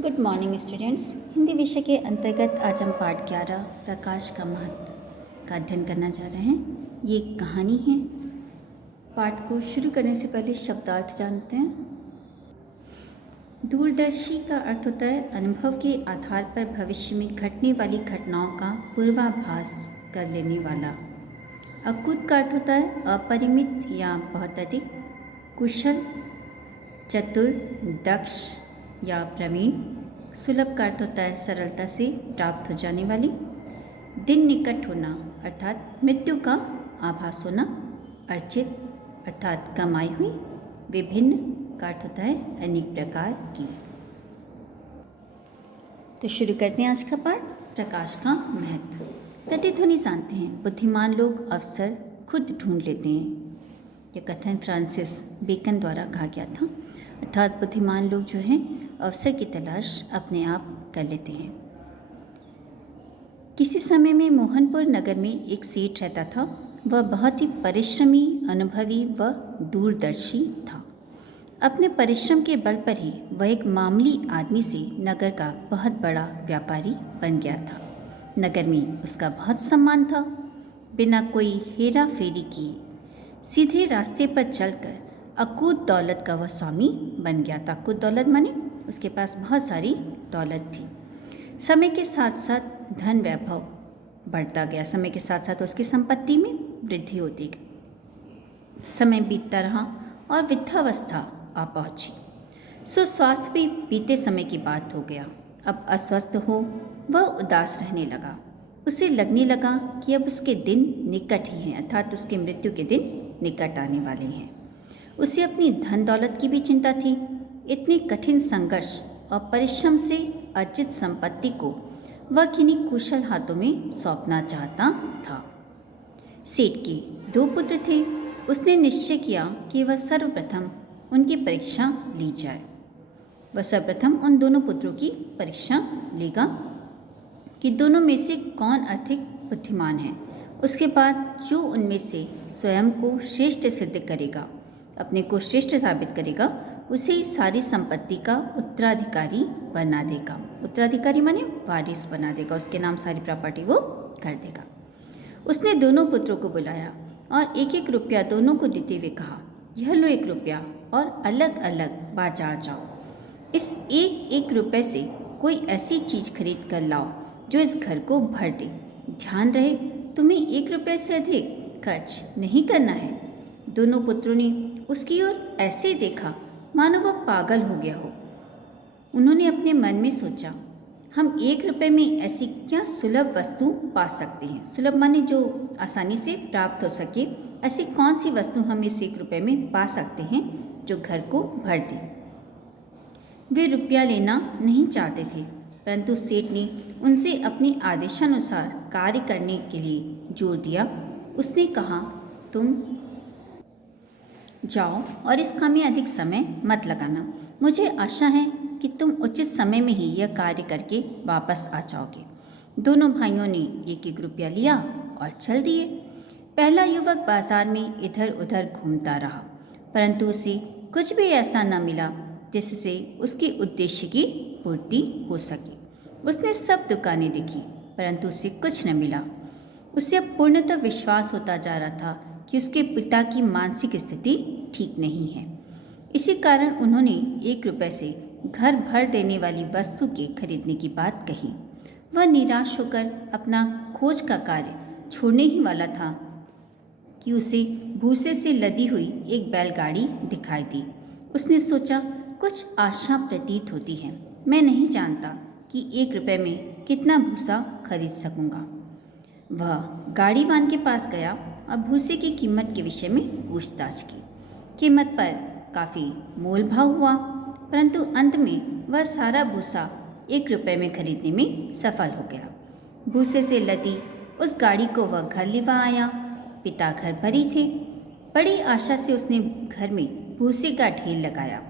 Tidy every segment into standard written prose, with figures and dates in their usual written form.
Good morning students. Hindi विषय के अंतर्गत आज हम पाठ 11 प्रकाश का महत्व का अध्ययन करना जा रहे हैं। ये एक कहानी है। पाठ को शुरू करने से पहले शब्दार्थ जानते हैं। दूरदर्शी का अर्थ होता है अनुभव के आधार पर भविष्य में घटने वाली घटनाओं का पूर्वाभास कर लेने वाला। अकूत का अर्थ होता है अपरिमित या बहुत अधिक। कुशल, चतुर, दक्ष या प्रवीण। सुलभ का अर्थ होता है सरलता से प्राप्त हो जाने वाली। दिन निकट होना अर्थात मृत्यु का आभास होना। अर्चित अर्थात कमाई हुई। विभिन्न का अर्थ होता है अनेक प्रकार की। तो शुरू करते हैं आज का पाठ, प्रकाश का महत्व। प्रतिध्वनि जानते हैं, बुद्धिमान लोग अवसर खुद ढूंढ लेते हैं। यह कथन फ्रांसिस बेकन द्वारा कहा गया था। अर्थात बुद्धिमान लोग जो हैं अवसर की तलाश अपने आप कर लेते हैं। किसी समय में मोहनपुर नगर में एक सेठ रहता था। वह बहुत ही परिश्रमी, अनुभवी व दूरदर्शी था। अपने परिश्रम के बल पर ही वह एक मामूली आदमी से नगर का बहुत बड़ा व्यापारी बन गया था। नगर में उसका बहुत सम्मान था। बिना कोई हेरा फेरी किए सीधे रास्ते पर चलकर अकूत दौलत का वह स्वामी बन गया था। अकूत दौलत माने उसके पास बहुत सारी दौलत थी। समय के साथ साथ धन वैभव बढ़ता गया। समय के साथ साथ उसकी संपत्ति में वृद्धि होती गई। समय बीतता रहा और वृद्धावस्था आ पहुंची। सो स्वास्थ्य भी बीते समय की बात हो गया। अब अस्वस्थ हो वह उदास रहने लगा। उसे लगने लगा कि अब उसके दिन निकट ही हैं, अर्थात उसकी मृत्यु के दिन निकट आने वाले हैं। उसे अपनी धन दौलत की भी चिंता थी। इतने कठिन संघर्ष और परिश्रम से अर्जित संपत्ति को वह किन्हीं कुशल हाथों में सौंपना चाहता था। सेठ के 2 पुत्र थे। उसने निश्चय किया कि वह सर्वप्रथम उनकी परीक्षा ली जाए। वह सर्वप्रथम उन दोनों पुत्रों की परीक्षा लेगा कि दोनों में से कौन अधिक बुद्धिमान है। उसके बाद जो उनमें से स्वयं को श्रेष्ठ सिद्ध करेगा, अपने को श्रेष्ठ साबित करेगा, उसे सारी संपत्ति का उत्तराधिकारी बना देगा। उत्तराधिकारी माने वारिस बना देगा। उसके नाम सारी प्रॉपर्टी वो कर देगा। उसने दोनों पुत्रों को बुलाया और 1-1 रुपया दोनों को देते हुए कहा, यह लो 1 रुपया और अलग अलग बाजार जाओ। इस 1-1 रुपये से कोई ऐसी चीज़ खरीद कर लाओ जो इस घर को भर दे। ध्यान रहे, तुम्हें 1 रुपये से अधिक खर्च नहीं करना है। दोनों पुत्रों ने उसकी ओर ऐसे देखा मानो वह पागल हो गया हो। उन्होंने अपने मन में सोचा, हम 1 रुपये में ऐसी क्या सुलभ वस्तु पा सकते हैं। सुलभ माने जो आसानी से प्राप्त हो सके। ऐसी कौन सी वस्तु हम इस 1 रुपये में पा सकते हैं जो घर को भर दे। वे रुपया लेना नहीं चाहते थे, परंतु सेठ ने उनसे अपने आदेशानुसार कार्य करने के लिए जोर दिया। उसने कहा, तुम जाओ और इस काम में अधिक समय मत लगाना। मुझे आशा है कि तुम उचित समय में ही यह कार्य करके वापस आ जाओगे। दोनों भाइयों ने 1-1 रुपया लिया और चल दिए। पहला युवक बाजार में इधर उधर घूमता रहा, परंतु उसे कुछ भी ऐसा न मिला जिससे उसके उद्देश्य की पूर्ति हो सके। उसने सब दुकानें देखी, परंतु उसे कुछ न मिला। उसे अब पूर्णतः विश्वास होता जा रहा था कि उसके पिता की मानसिक स्थिति ठीक नहीं है। इसी कारण उन्होंने 1 रुपये से घर भर देने वाली वस्तु के खरीदने की बात कही। वह निराश होकर अपना खोज का कार्य छोड़ने ही वाला था कि उसे भूसे से लदी हुई एक बैलगाड़ी दिखाई दी। उसने सोचा, कुछ आशा प्रतीत होती है। मैं नहीं जानता कि 1 रुपये में कितना भूसा खरीद सकूंगा। वह गाड़ीवान के पास गया और भूसे की कीमत के विषय में पूछताछ की। कीमत पर काफ़ी मोल भाव हुआ, परंतु अंत में वह सारा भूसा 1 रुपये में खरीदने में सफल हो गया। भूसे से लदी उस गाड़ी को वह घर लेवा आया। पिता घर पर ही थे। बड़ी आशा से उसने घर में भूसे का ढेर लगाया।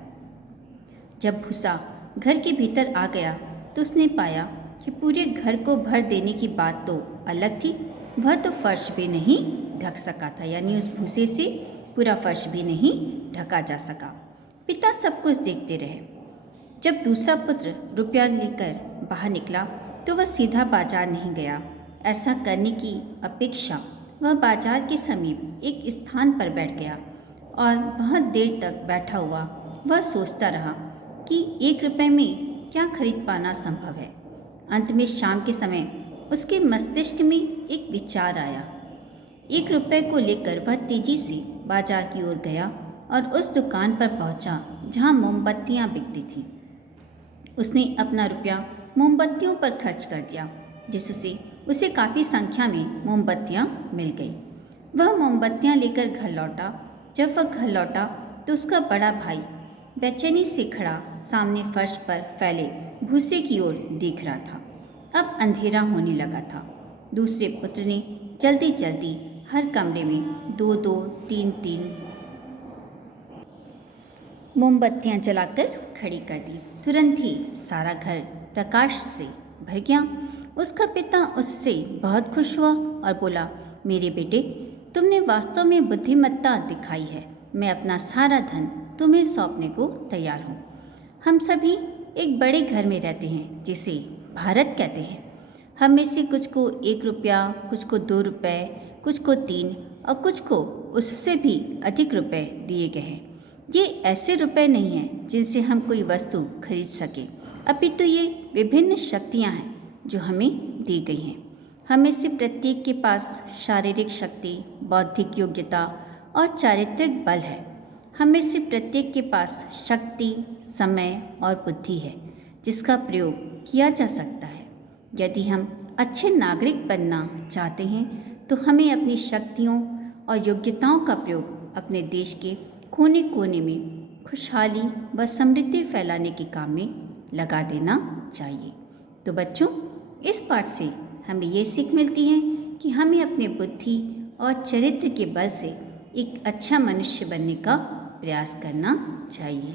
जब भूसा घर के भीतर आ गया तो उसने पाया कि पूरे घर को भर देने की बात तो अलग थी, वह तो फर्श भी नहीं ढक सका था। यानी उस भूसे से पूरा फर्श भी नहीं ढका जा सका। पिता सब कुछ देखते रहे। जब दूसरा पुत्र रुपया लेकर बाहर निकला तो वह सीधा बाजार नहीं गया। ऐसा करने की अपेक्षा वह बाजार के समीप एक स्थान पर बैठ गया और बहुत देर तक बैठा हुआ वह सोचता रहा कि 1 रुपये में क्या खरीद पाना संभव है। अंत में शाम के समय उसके मस्तिष्क में एक विचार आया। 1 रुपये को लेकर वह तेजी से बाजार की ओर गया और उस दुकान पर पहुंचा जहां मोमबत्तियां बिकती थीं। उसने अपना रुपया मोमबत्तियों पर खर्च कर दिया, जिससे उसे काफ़ी संख्या में मोमबत्तियां मिल गई। वह मोमबत्तियां लेकर घर लौटा। जब वह घर लौटा तो उसका बड़ा भाई बेचैनी से खड़ा सामने फर्श पर फैले भूसे की ओर देख रहा था। अब अंधेरा होने लगा था। दूसरे पुत्र ने जल्दी जल्दी हर कमरे में 2-2, 3-3 मोमबत्तियां जलाकर खड़ी कर दी। तुरंत ही सारा घर प्रकाश से भर गया। उसका पिता उससे बहुत खुश हुआ और बोला, मेरे बेटे, तुमने वास्तव में बुद्धिमत्ता दिखाई है। मैं अपना सारा धन तुम्हें सौंपने को तैयार हूँ। हम सभी एक बड़े घर में रहते हैं जिसे भारत कहते हैं। हम में से कुछ को 1 रुपया, कुछ को 2 रुपये, कुछ को 3 और कुछ को उससे भी अधिक रुपए दिए गए हैं। ये ऐसे रुपए नहीं हैं जिनसे हम कोई वस्तु खरीद सकें, अपितु ये विभिन्न शक्तियाँ हैं जो हमें दी गई हैं। हम में से प्रत्येक के पास शारीरिक शक्ति, बौद्धिक योग्यता और चारित्रिक बल है। हम में से प्रत्येक के पास शक्ति, समय और बुद्धि है जिसका प्रयोग किया जा सकता है। यदि हम अच्छे नागरिक बनना चाहते हैं तो हमें अपनी शक्तियों और योग्यताओं का प्रयोग अपने देश के कोने कोने में खुशहाली व समृद्धि फैलाने के काम में लगा देना चाहिए। तो बच्चों, इस पाठ से हमें ये सीख मिलती है कि हमें अपने बुद्धि और चरित्र के बल से एक अच्छा मनुष्य बनने का प्रयास करना चाहिए।